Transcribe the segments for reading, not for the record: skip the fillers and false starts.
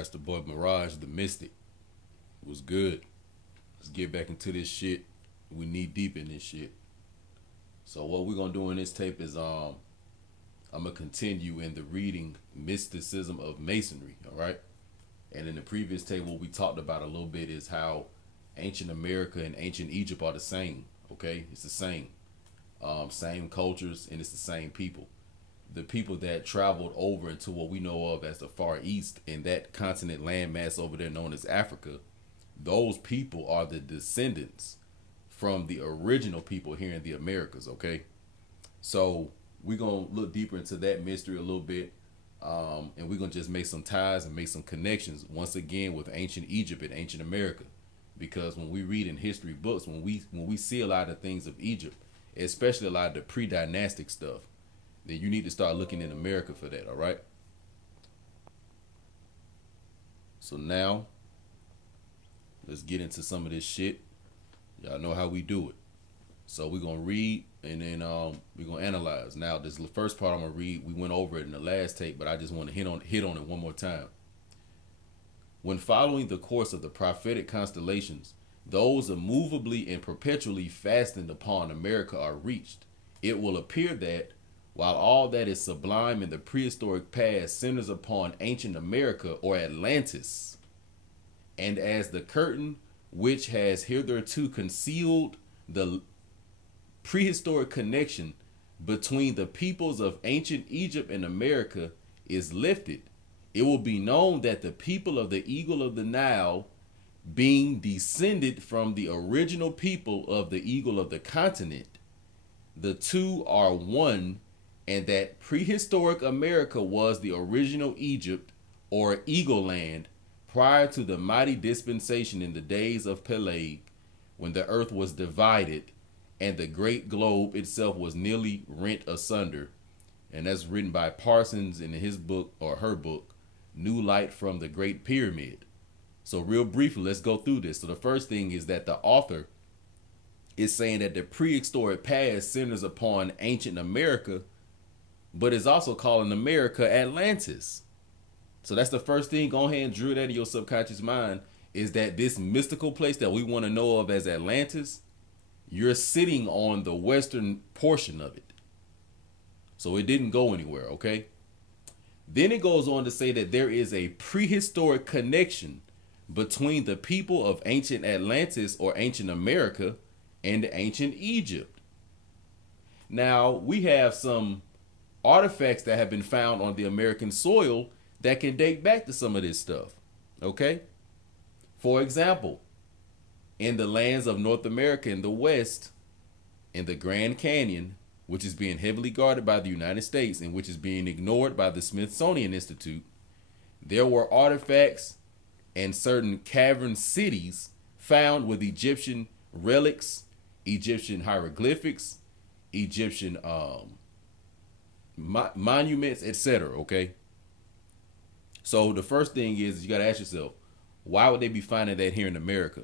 It's the boy Mirage, the Mystic. It was good. Let's get back into this shit. We knee deep in this shit. So what we're gonna do in this tape is I'm gonna continue in the reading mysticism of Masonry. All right. And in the previous tape, what we talked about a little bit is how ancient America and ancient Egypt are the same. Okay, it's the same. Same cultures, and it's the same people. The people that traveled over into what we know of as the Far East, and that continent landmass over there known as Africa, those people are the descendants from the original people here in the Americas, okay? So we're going to look deeper into that mystery a little bit, and we're going to just make some ties and make some connections, once again, with ancient Egypt and ancient America. Because when we read in history books, when we see a lot of things of Egypt, especially a lot of the predynastic stuff, then you need to start looking in America for that, all right? So now, let's get into some of this shit. Y'all know how we do it. So we're going to read, and then we're going to analyze. Now, this is the first part I'm going to read. We went over it in the last tape, but I just want to hit on it one more time. When following the course of the prophetic constellations, those immovably and perpetually fastened upon America are reached, it will appear that, while all that is sublime in the prehistoric past centers upon ancient America or Atlantis, and as the curtain which has hitherto concealed the prehistoric connection between the peoples of ancient Egypt and America is lifted, it will be known that the people of the Eagle of the Nile, being descended from the original people of the Eagle of the continent, the two are one, and that prehistoric America was the original Egypt or Eagle Land prior to the mighty dispensation in the days of Peleg, when the earth was divided and the great globe itself was nearly rent asunder. And that's written by Parsons in his book, or her book, New Light from the Great Pyramid. So real briefly, let's go through this. So the first thing is that the author is saying that the prehistoric past centers upon ancient America, but is also calling America Atlantis. So that's the first thing. Go ahead and drew that in your subconscious mind, is that this mystical place that we want to know of as Atlantis, you're sitting on the western portion of it. So it didn't go anywhere, okay? Then it goes on to say that there is a prehistoric connection between the people of ancient Atlantis or ancient America and ancient Egypt. Now, we have some artifacts that have been found on the American soil that can date back to some of this stuff, okay? For example, in the lands of North America in the West, in the Grand Canyon, which is being heavily guarded by the United States and which is being ignored by the Smithsonian Institute, there were artifacts and certain cavern cities found with Egyptian relics, Egyptian hieroglyphics, Egyptian monuments, etc. Okay. So the first thing is you got to ask yourself, why would they be finding that here in America?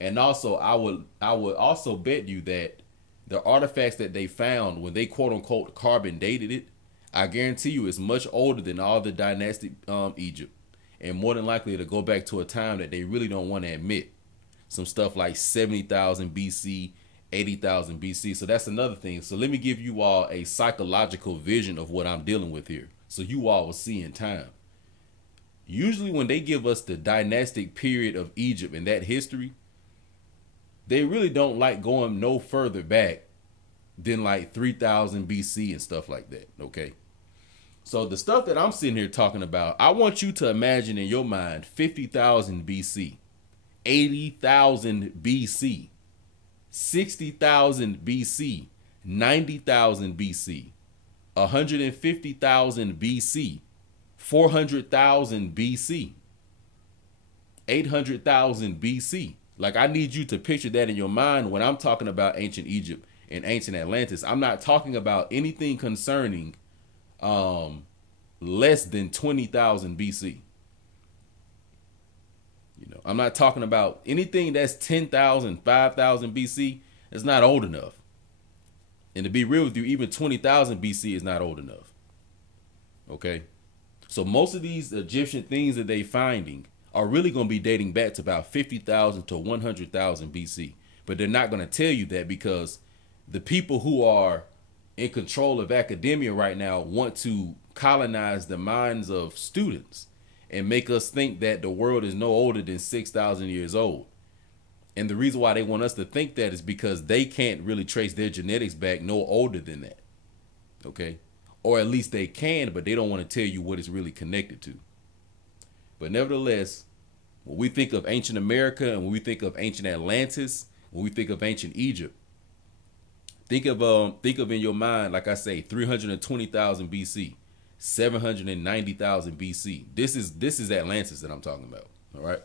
And also, I would also bet you that the artifacts that they found, when they quote unquote carbon dated it, I guarantee you it's much older than all the dynastic Egypt, and more than likely to go back to a time that they really don't want to admit. Some stuff like 70,000 BC, 80,000 BC. So that's another thing. So let me give you all a psychological vision of what I'm dealing with here, so you all will see in time. Usually when they give us the dynastic period of Egypt and that history, they really don't like going no further back than like 3000 BC and stuff like that, okay? So the stuff that I'm sitting here talking about, I want you to imagine in your mind 50,000 BC, 80,000 BC, 60,000 BC, 90,000 BC, 150,000 BC, 400,000 BC, 800,000 BC. Like, I need you to picture that in your mind when I'm talking about ancient Egypt and ancient Atlantis. I'm not talking about anything concerning less than 20,000 BC. You know, I'm not talking about anything that's 10,000, 5,000 BC. It's not old enough. And to be real with you, even 20,000 BC is not old enough. Okay. So most of these Egyptian things that they finding are really going to be dating back to about 50,000 to 100,000 BC. But they're not going to tell you that because the people who are in control of academia right now want to colonize the minds of students and make us think that the world is no older than 6,000 years old. And the reason why they want us to think that is because they can't really trace their genetics back no older than that. Okay? Or at least they can, but they don't want to tell you what it's really connected to. But nevertheless, when we think of ancient America and when we think of ancient Atlantis, when we think of ancient Egypt, think of in your mind, like I say, 320,000 BC, 790,000 BC. This is Atlantis that I'm talking about. All right.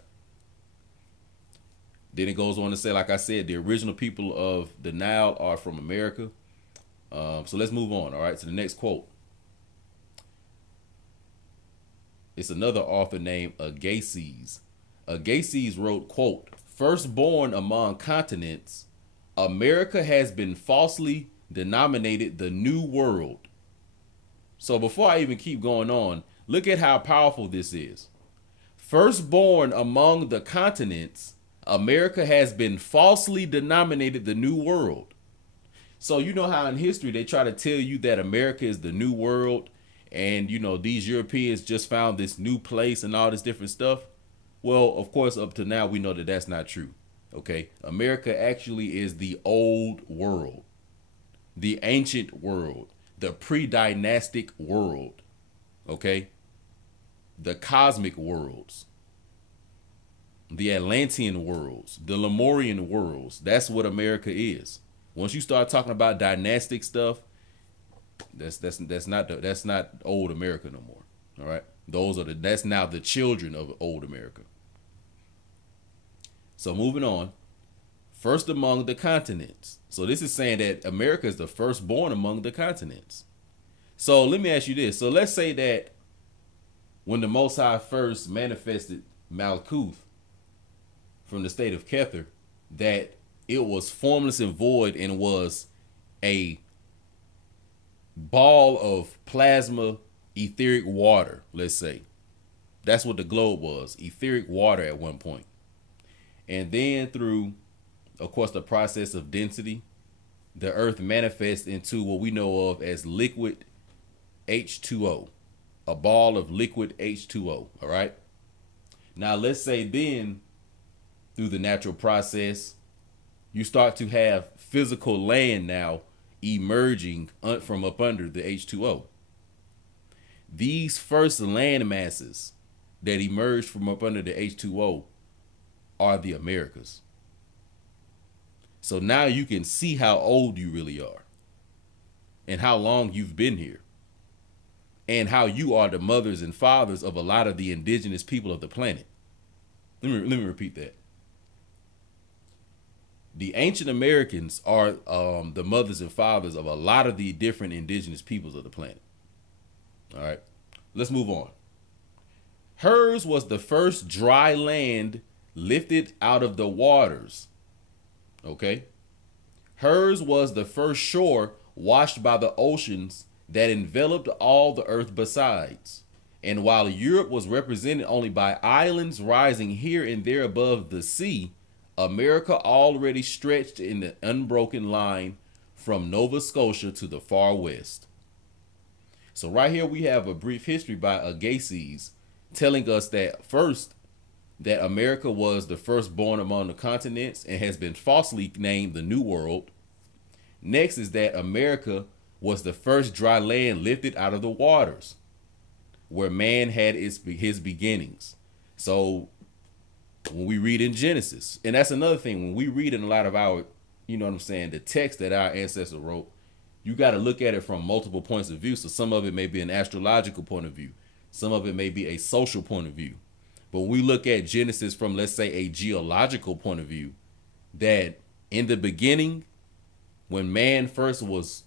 Then it goes on to say, like I said, the original people of the Nile are from America. So let's move on. All right. So the next quote. It's another author named Agassiz. Agassiz wrote, quote, "Firstborn among continents, America has been falsely denominated the New World." So before I even keep going on, look at how powerful this is. Firstborn among the continents, America has been falsely denominated the New World. So you know how in history they try to tell you that America is the New World and, you know, these Europeans just found this new place and all this different stuff. Well, of course, up to now, we know that that's not true. Okay. America actually is the old world, the ancient world, the predynastic world. Okay. The cosmic worlds, the Atlantean worlds, the Lemurian worlds. That's what America is. Once you start talking about dynastic stuff, that's not old America no more. All right. That's now the children of old America. So moving on, first among the continents. So this is saying that America is the firstborn among the continents. So let me ask you this. So let's say that when the Most High first manifested Malkuth from the state of Kether, that it was formless and void and was a ball of plasma etheric water, let's say. That's what the globe was, etheric water at one point. And then through, of course, the process of density, the earth manifests into what we know of as liquid H2O, a ball of liquid H2O, all right? Now, let's say then, through the natural process, you start to have physical land now emerging from up under the H2O. These first land masses that emerged from up under the H2O are the Americas. So now you can see how old you really are and how long you've been here and how you are the mothers and fathers of a lot of the indigenous people of the planet. Let me repeat that. The ancient Americans are the mothers and fathers of a lot of the different indigenous peoples of the planet. All right, let's move on. Hers was the first dry land lifted out of the waters. Okay. Hers was the first shore washed by the oceans that enveloped all the earth besides. And while Europe was represented only by islands rising here and there above the sea, America already stretched in the unbroken line from Nova Scotia to the far west. So right here we have a brief history by Agassiz telling us that first, that America was the firstborn among the continents and has been falsely named the New World. Next is that America was the first dry land lifted out of the waters, where man had his beginnings. So when we read in Genesis, and that's another thing, when we read in a lot of our, you know what I'm saying, the text that our ancestors wrote, you got to look at it from multiple points of view. So some of it may be an astrological point of view. Some of it may be a social point of view. But when we look at Genesis from, let's say, a geological point of view, that in the beginning, when man first was,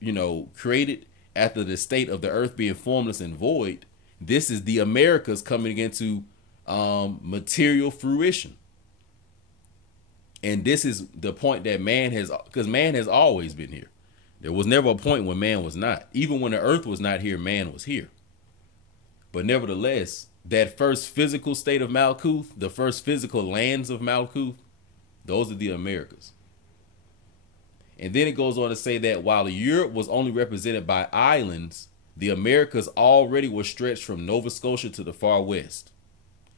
you know, created after the state of the earth being formless and void, this is the Americas coming into material fruition. And this is the point that man has, because man has always been here. There was never a point when man was not. Even when the earth was not here, man was here. But nevertheless, that first physical state of Malkuth, the first physical lands of Malkuth, those are the Americas. And then it goes on to say that while Europe was only represented by islands, the Americas already were stretched from Nova Scotia to the far west.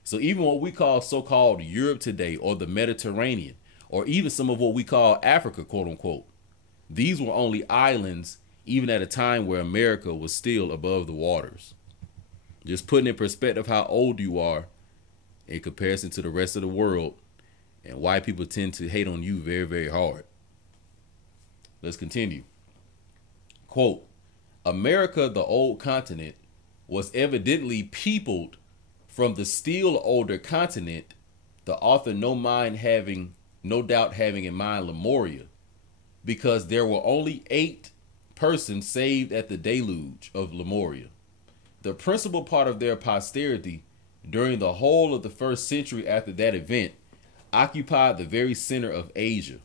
So even what we call so-called Europe today, or the Mediterranean, or even some of what we call Africa, quote unquote, these were only islands even at a time where America was still above the waters. Just putting in perspective how old you are in comparison to the rest of the world and why people tend to hate on you very, very hard. Let's continue. Quote, America, the old continent, was evidently peopled from the still older continent, the author no doubt having in mind Lemuria, because there were only 8 persons saved at the deluge of Lemuria. The principal part of their posterity during the whole of the first century after that event occupied the very center of Asia.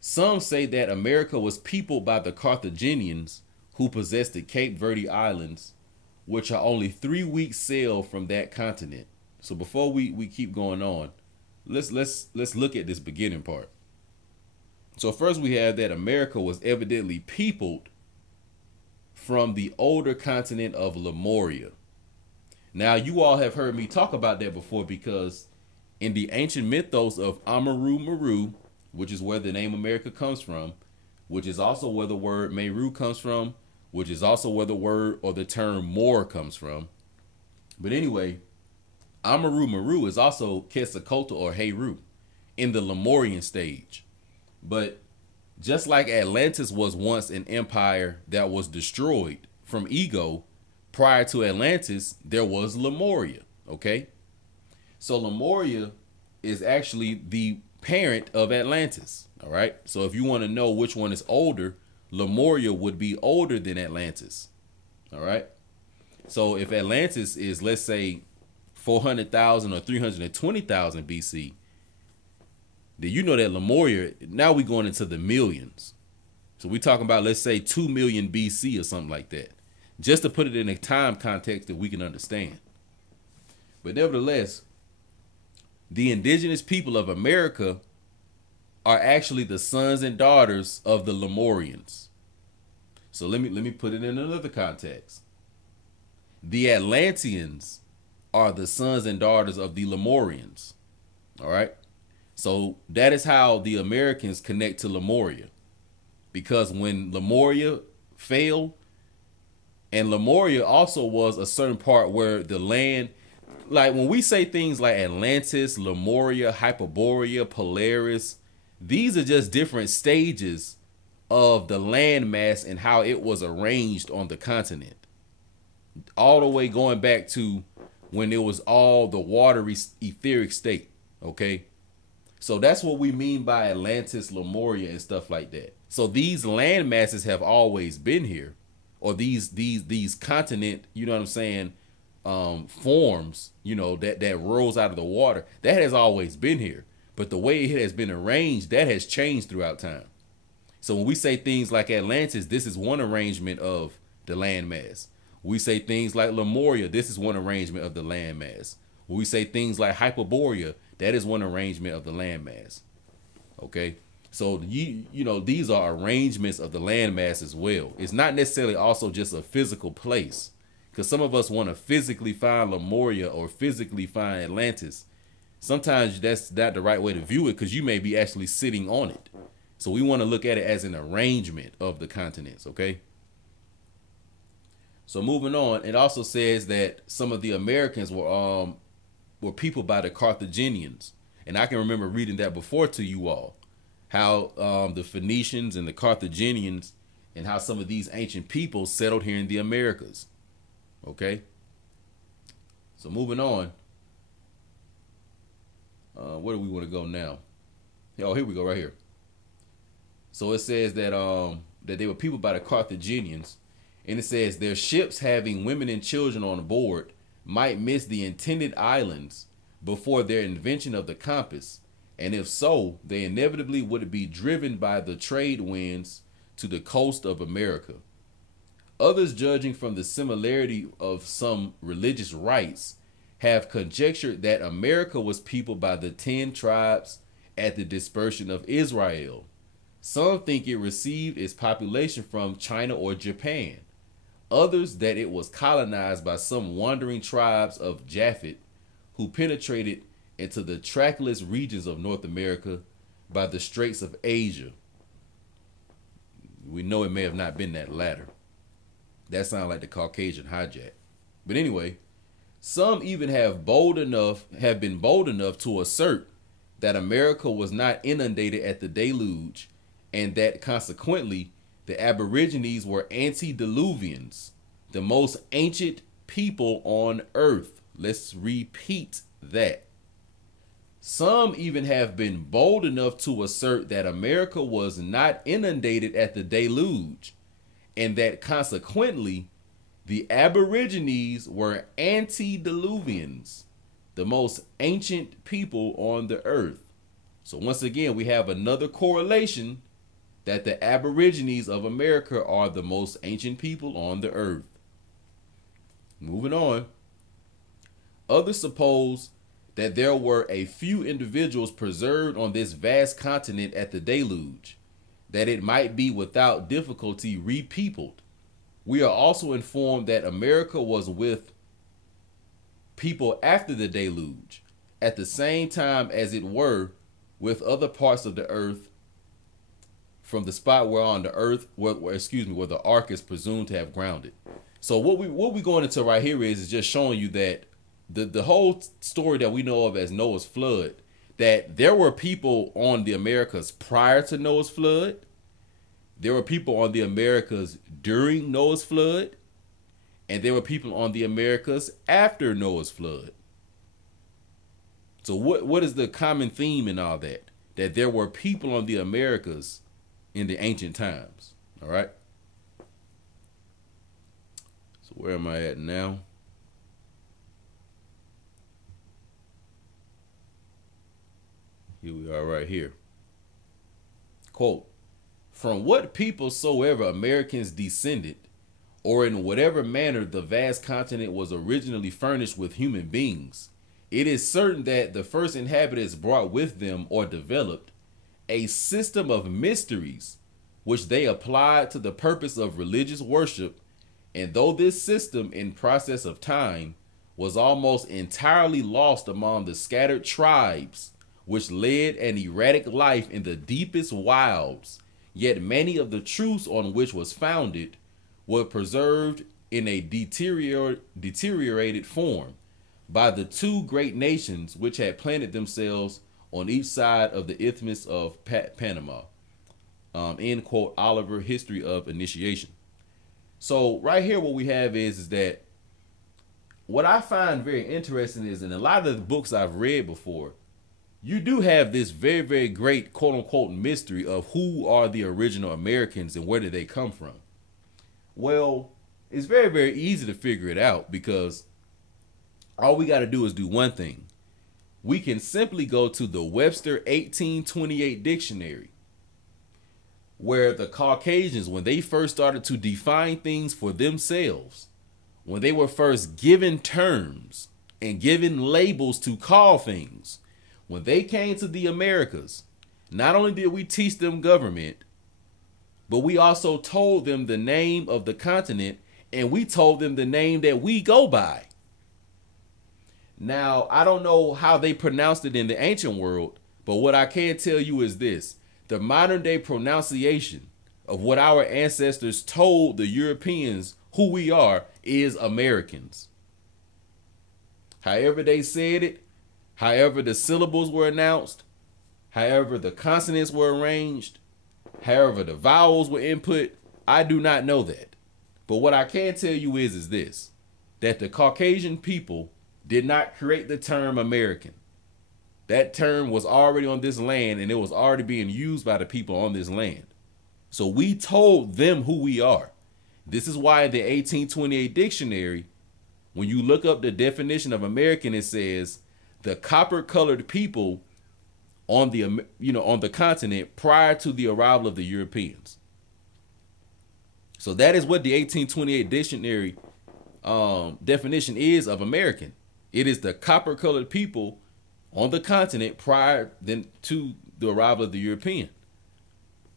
Some say that America was peopled by the Carthaginians, who possessed the Cape Verde Islands, which are only 3 weeks sail from that continent. So before we keep going on, let's look at this beginning part. So first we have that America was evidently peopled from the older continent of Lemuria. Now you all have heard me talk about that before, because in the ancient mythos of Amaru Meru, which is where the name America comes from, which is also where the word Meru comes from, which is also where the word or the term Moor comes from. But anyway, Amaru Meru is also Quetzalcoatl or Heru in the Lemurian stage. But just like Atlantis was once an empire that was destroyed from ego, prior to Atlantis, there was Lemuria, okay? So Lemuria is actually the parent of Atlantis, all right? So if you want to know which one is older, Lemuria would be older than Atlantis, all right? So if Atlantis is, let's say, 400,000 or 320,000 BC, then you know that Lemuria, now we're going into the millions. So we're talking about, let's say, 2 million BC or something like that, just to put it in a time context that we can understand. But nevertheless, the indigenous people of America are actually the sons and daughters of the Lemurians. So let me put it in another context. The Atlanteans are the sons and daughters of the Lemurians. All right. So that is how the Americans connect to Lemuria, because when Lemuria fell, and Lemuria also was a certain part where the land, like when we say things like Atlantis, Lemuria, Hyperborea, Polaris, these are just different stages of the landmass and how it was arranged on the continent, all the way going back to when it was all the watery etheric state. Okay. So that's what we mean by Atlantis, Lemuria, and stuff like that. So these land masses have always been here, or these continent, you know what I'm saying, forms, you know, that rose out of the water, that has always been here. But the way it has been arranged, that has changed throughout time. So when we say things like Atlantis, this is one arrangement of the landmass. We say things like Lemuria, this is one arrangement of the landmass. When we say things like Hyperborea, that is one arrangement of the landmass. Okay, so you know these are arrangements of the landmass as well. It's not necessarily also just a physical place, because some of us want to physically find Lemuria or physically find Atlantis. Sometimes that's not the right way to view it, because you may be actually sitting on it. So we want to look at it as an arrangement of the continents. Okay. So moving on, it also says that some of the Americans were peopled by the Carthaginians. And I can remember reading that before to you all, how the Phoenicians and the Carthaginians and how some of these ancient peoples settled here in the Americas. Okay. So moving on. Where do we want to go now? Oh, here we go right here. So it says that that they were peopled by the Carthaginians. And it says their ships having women and children on board might miss the intended islands before their invention of the compass, and if so, they inevitably would be driven by the trade winds to the coast of America. Others, judging from the similarity of some religious rites, have conjectured that America was peopled by the 10 tribes at the dispersion of Israel. Some think it received its population from China or Japan. Others that it was colonized by some wandering tribes of Japhet who penetrated into the trackless regions of North America by the Straits of Asia. We know it may have not been that latter. That sounds like the Caucasian hijack. But anyway, some even have been bold enough to assert that America was not inundated at the deluge, and that consequently the Aborigines were antediluvians, the most ancient people on earth. Let's repeat that. Some even have been bold enough to assert that America was not inundated at the deluge, and that consequently the Aborigines were antediluvians, the most ancient people on the earth. So once again, we have another correlation that the Aborigines of America are the most ancient people on the earth. Moving on. Others suppose that there were a few individuals preserved on this vast continent at the deluge, that it might be without difficulty repeopled. We are also informed that America was with people after the deluge, at the same time as it were with other parts of the earth, from the spot where on the earth, where the ark is presumed to have grounded. So what we going into right here is just showing you that the whole story that we know of as Noah's flood, that there were people on the Americas prior to Noah's flood. There were people on the Americas during Noah's flood, and there were people on the Americas after Noah's flood. So what is the common theme in all that? That there were people on the Americas in the ancient times. All right. So where am I at now? Here we are right here. Quote, "From what people soever Americans descended, or in whatever manner the vast continent was originally furnished with human beings, it is certain that the first inhabitants brought with them or developed a system of mysteries which they applied to the purpose of religious worship, and though this system in process of time was almost entirely lost among the scattered tribes which led an erratic life in the deepest wilds, yet many of the truths on which was founded were preserved in a deteriorated form by the two great nations which had planted themselves on each side of the Isthmus of Panama." End quote, Oliver, History of Initiation. So right here what we have is that what I find very interesting is in a lot of the books I've read before, you do have this very, very great quote unquote mystery of who are the original Americans and where did they come from. Well, it's very, very easy to figure it out, because all we got to do is do one thing. We can simply go to the Webster 1828 dictionary, where the Caucasians, when they first started to define things for themselves, when they were first given terms and given labels to call things, when they came to the Americas, not only did we teach them government, but we also told them the name of the continent, and we told them the name that we go by. Now, I don't know how they pronounced it in the ancient world, but what I can tell you is this: the modern day pronunciation of what our ancestors told the Europeans who we are is Americans. However they said it, however the syllables were announced, however the consonants were arranged, however the vowels were input, I do not know that. But what I can tell you is this: that the Caucasian people did not create the term American. That term was already on this land, and it was already being used by the people on this land. So we told them who we are. This is why in the 1828 dictionary, when you look up the definition of American, it says the copper-colored people on the continent prior to the arrival of the Europeans. So that is what the 1828 dictionary definition is of American. It is the copper-colored people on the continent prior to the arrival of the European.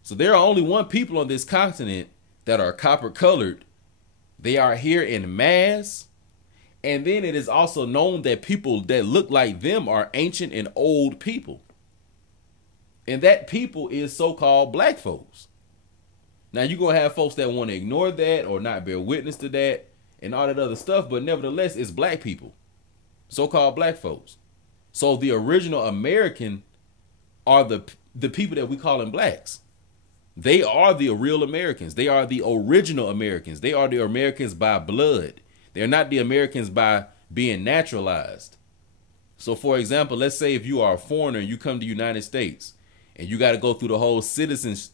So there are only one people on this continent that are copper-colored. They are here in mass. And then it is also known that people that look like them are ancient and old people. And that people is so-called black folks. Now, you're going to have folks that want to ignore that or not bear witness to that and all that other stuff. But nevertheless, it's black people. So-called black folks. So the original American are the people that we call them blacks. They are the real Americans. They are the original Americans. They are the Americans by blood. They're not the Americans by being naturalized. So, for example, let's say if you are a foreigner and you come to the United States and you got to go through the whole citizenship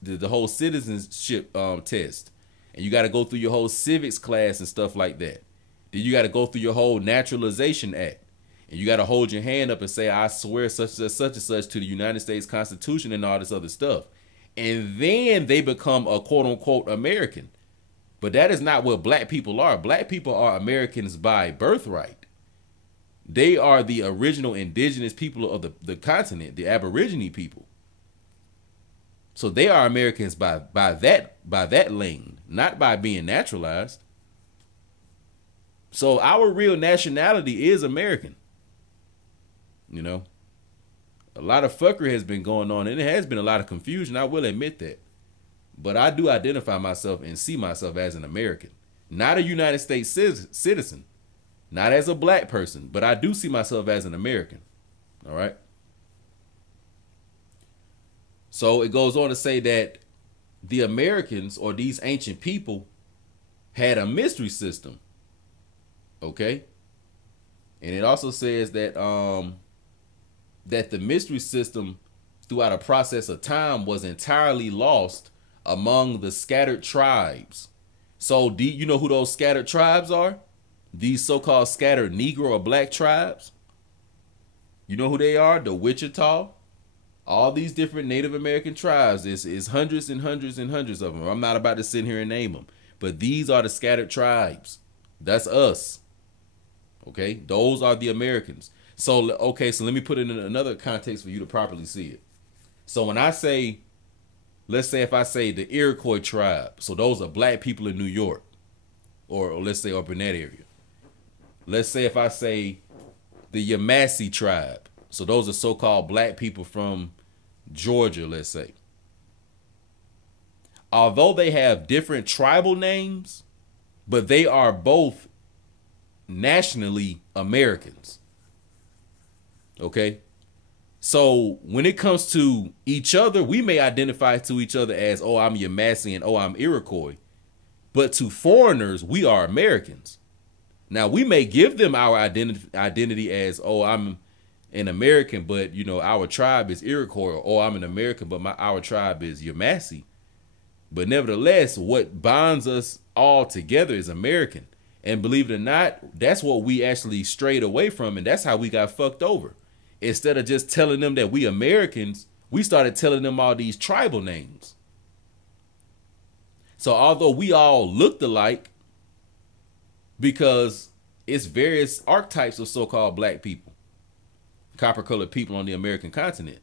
test, and you got to go through your whole civics class and stuff like that. Then you got to go through your whole naturalization act, and you got to hold your hand up and say, I swear such and such to the United States Constitution and all this other stuff. And then they become a quote unquote American. But that is not what black people are. Black people are Americans by birthright. They are the original indigenous people of the continent, the Aborigine people. So they are Americans by that lane, not by being naturalized. So our real nationality is American. You know, a lot of fuckery has been going on, and it has been a lot of confusion. I will admit that. But I do identify myself and see myself as an American, not a United States citizen, not as a black person, but I do see myself as an American. All right. So it goes on to say that the Americans, or these ancient people, had a mystery system. Okay. And it also says that that the mystery system throughout a process of time was entirely lost among the scattered tribes. So do you know who those scattered tribes are? These so-called scattered Negro or black tribes. You know who they are? The Wichita. All these different Native American tribes. Is hundreds and hundreds and hundreds of them. I'm not about to sit here and name them. But these are the scattered tribes. That's us. Okay? Those are the Americans. So, okay, so let me put it in another context for you to properly see it. So when I say, let's say if I say the Iroquois tribe, so those are black people in New York, or let's say up in that area. Let's say if I say the Yamasee tribe, so those are so-called black people from Georgia, let's say. Although they have different tribal names, but they are both nationally Americans. Okay? So when it comes to each other, we may identify to each other as, oh, I'm Yamasee and oh, I'm Iroquois. But to foreigners, we are Americans. Now, we may give them our identity as, oh, I'm an American, but, you know, our tribe is Iroquois, or oh, I'm an American, but our tribe is Yamasee. But nevertheless, what bonds us all together is American. And believe it or not, that's what we actually strayed away from, and that's how we got fucked over. Instead of just telling them that we Americans, we started telling them all these tribal names. So although we all looked alike, because it's various archetypes of so-called black people, copper-colored people on the American continent.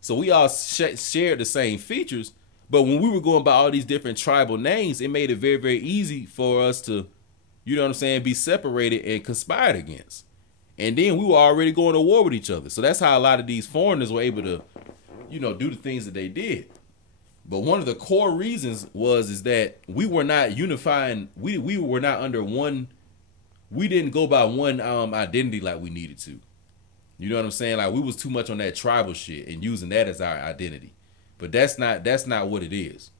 So we all shared the same features, but when we were going by all these different tribal names, it made it very, very easy for us to, you know what I'm saying, be separated and conspired against. And then we were already going to war with each other. So that's how a lot of these foreigners were able to, you know, do the things that they did. But one of the core reasons is that we were not unifying. We were not under one. We didn't go by one identity like we needed to. You know what I'm saying? Like we was too much on that tribal shit and using that as our identity. But that's not what it is.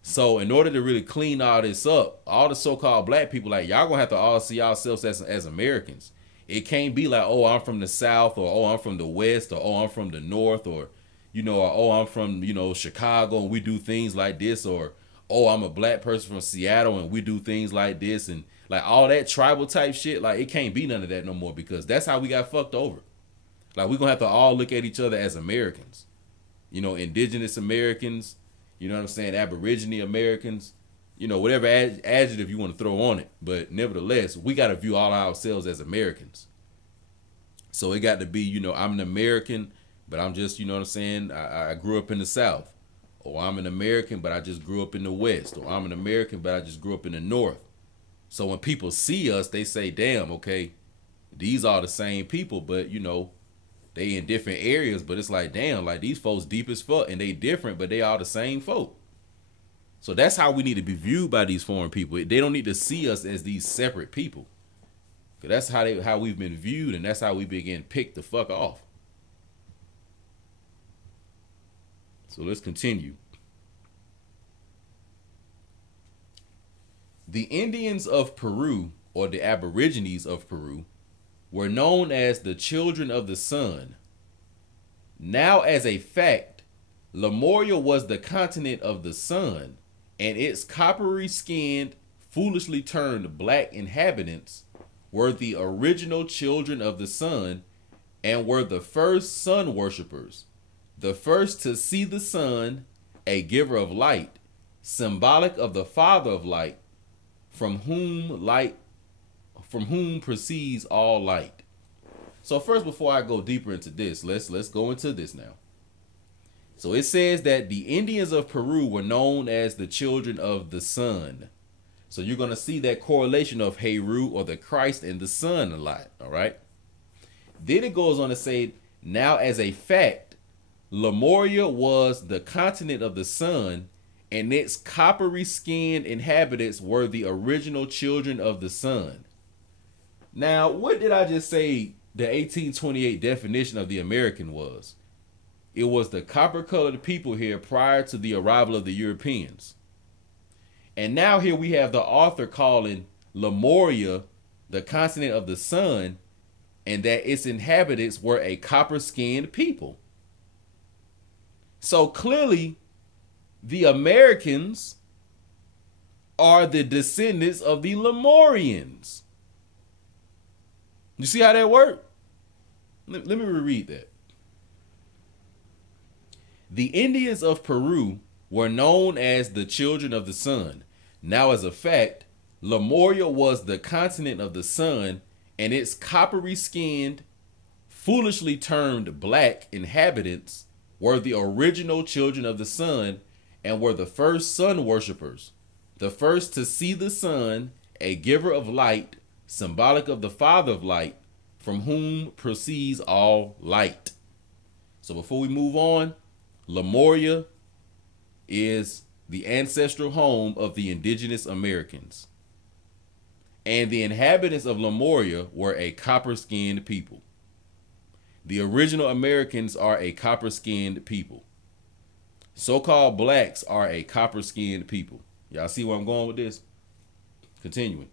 So in order to really clean all this up, all the so-called black people, like y'all gonna have to all see yourselves as Americans. It can't be like, oh, I'm from the South, or oh, I'm from the West, or oh, I'm from the North, or, you know, or oh, I'm from, you know, Chicago and we do things like this, or oh, I'm a black person from Seattle and we do things like this, and like all that tribal type shit. Like it can't be none of that no more, because that's how we got fucked over. Like we're gonna have to all look at each other as Americans, you know, indigenous Americans, you know what I'm saying, Aborigine Americans, you know, whatever adjective you want to throw on it. But nevertheless, we got to view all ourselves as Americans. So it got to be, you know, I'm an American, but I'm just, you know what I'm saying? I grew up in the South. Or I'm an American, but I just grew up in the West. Or I'm an American, but I just grew up in the North. So when people see us, they say, damn, okay, these are the same people, but, you know, they in different areas. But it's like, damn, like these folks deep as fuck, and they different, but they all the same folk. So that's how we need to be viewed by these foreign people. They don't need to see us as these separate people. That's how we've been viewed, and that's how we begin picked the fuck off. So let's continue. The Indians of Peru, or the Aborigines of Peru, were known as the children of the sun. Now, as a fact, Lemuria was the continent of the sun, and its coppery-skinned, foolishly turned black inhabitants were the original children of the sun and were the first sun worshippers, the first to see the sun, a giver of light, symbolic of the father of light, from whom proceeds all light. So first, before I go deeper into this, let's go into this now. So it says that the Indians of Peru were known as the children of the sun. So you're going to see that correlation of Heru, or the Christ, and the sun a lot, all right? Then it goes on to say, now as a fact, Lemuria was the continent of the sun, and its coppery-skinned inhabitants were the original children of the sun. Now, what did I just say the 1828 definition of the American was? It was the copper-colored people here prior to the arrival of the Europeans. And now here we have the author calling Lemuria the continent of the sun, and that its inhabitants were a copper-skinned people. So clearly, the Americans are the descendants of the Lemurians. You see how that worked? Let me reread that. The Indians of Peru were known as the children of the sun. Now, as a fact, Lemuria was the continent of the sun, and its coppery-skinned, foolishly termed black inhabitants were the original children of the sun and were the first sun worshippers, the first to see the sun, a giver of light, symbolic of the father of light, from whom proceeds all light. So before we move on, Lemuria is the ancestral home of the indigenous Americans. And the inhabitants of Lemuria were a copper-skinned people. The original Americans are a copper-skinned people. So-called blacks are a copper-skinned people. Y'all see where I'm going with this? Continuing.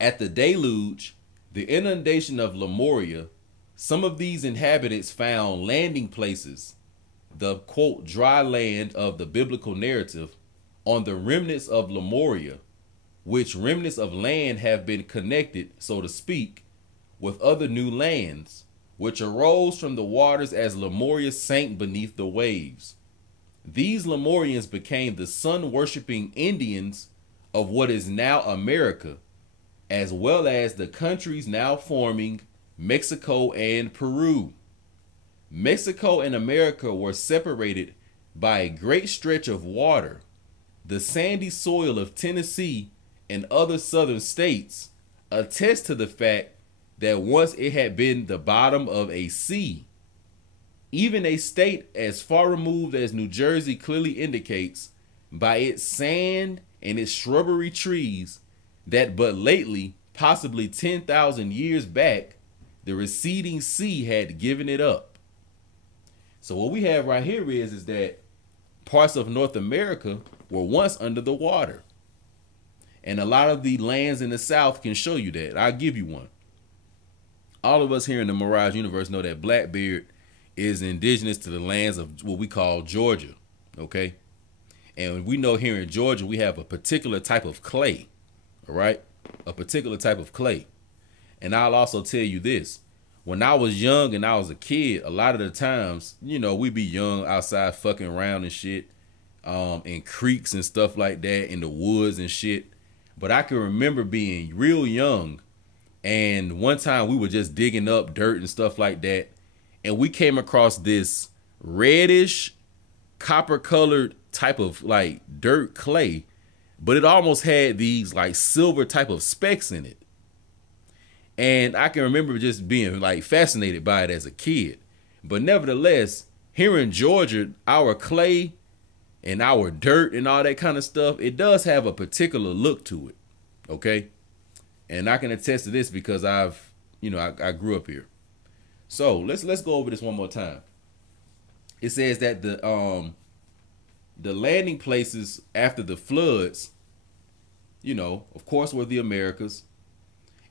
At the deluge, the inundation of Lemuria, some of these inhabitants found landing places, the quote dry land of the biblical narrative, on the remnants of Lemuria, which remnants of land have been connected, so to speak, with other new lands, which arose from the waters as Lemuria sank beneath the waves. These Lemurians became the sun-worshipping Indians of what is now America, as well as the countries now forming Mexico and Peru. Mexico and America were separated by a great stretch of water. The sandy soil of Tennessee and other southern states attest to the fact that once it had been the bottom of a sea. Even a state as far removed as New Jersey clearly indicates by its sand and its shrubbery trees that but lately, possibly 10,000 years back, the receding sea had given it up. So what we have right here is that parts of North America were once under the water. And a lot of the lands in the South can show you that. I'll give you one. All of us here in the Mirage universe know that Blackbeard is indigenous to the lands of what we call Georgia, okay? And we know here in Georgia, we have a particular type of clay, all right? A particular type of clay. And I'll also tell you this. When I was young and I was a kid, a lot of the times, you know, we be young outside fucking around and shit. in creeks and stuff like that, in the woods and shit. But I can remember being real young, and one time we were just digging up dirt and stuff like that, and we came across this reddish, copper colored type of like dirt clay, but it almost had these like silver type of specks in it. And I can remember just being like fascinated by it as a kid. But nevertheless, here in Georgia, our clay and our dirt and all that kind of stuff, it does have a particular look to it. Okay. And I can attest to this because I grew up here. So let's go over this one more time. It says that the landing places after the floods, of course, were the Americas.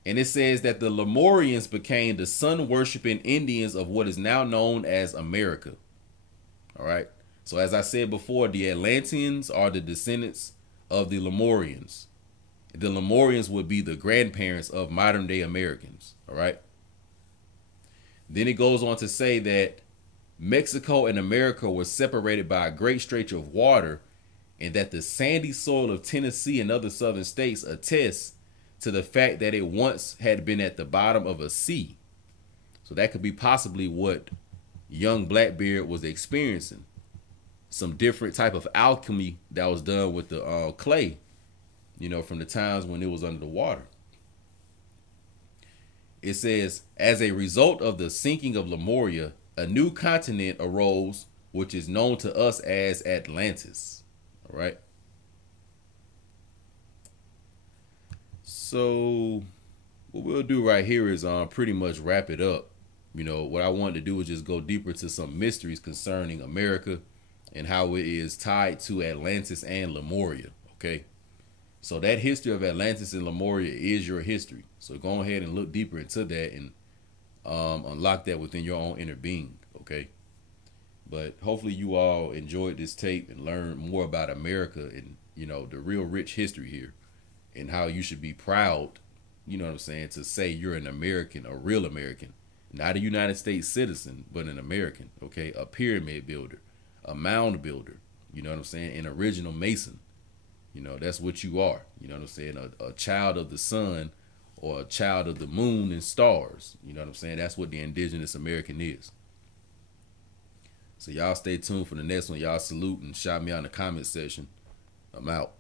And it says that the Lemurians became the sun-worshiping Indians of what is now known as America. All right. So as I said before, the Atlanteans are the descendants of the Lemurians. The Lemurians would be the grandparents of modern day Americans. All right. Then it goes on to say that Mexico and America were separated by a great stretch of water, and that the sandy soil of Tennessee and other southern states attests to the fact that it once had been at the bottom of a sea. So that could be possibly what young Blackbeard was experiencing. Some different type of alchemy that was done with the clay, from the times when it was under the water. It says, as a result of the sinking of Lemuria, a new continent arose, which is known to us as Atlantis. All right. So what we'll do right here is pretty much wrap it up. What I wanted to do is just go deeper to some mysteries concerning America and how it is tied to Atlantis and Lemuria. Okay. So that history of Atlantis and Lemuria is your history. So go ahead and look deeper into that and unlock that within your own inner being. Okay. But hopefully you all enjoyed this tape and learned more about America and, the real rich history here and how you should be proud, to say you're an American, a real American, not a United States citizen, but an American. Okay. A pyramid builder, a mound builder, an original Mason. That's what you are. A child of the sun or a child of the moon and stars. That's what the indigenous American is. So y'all stay tuned for the next one. Y'all salute and shout me out in the comment section. I'm out.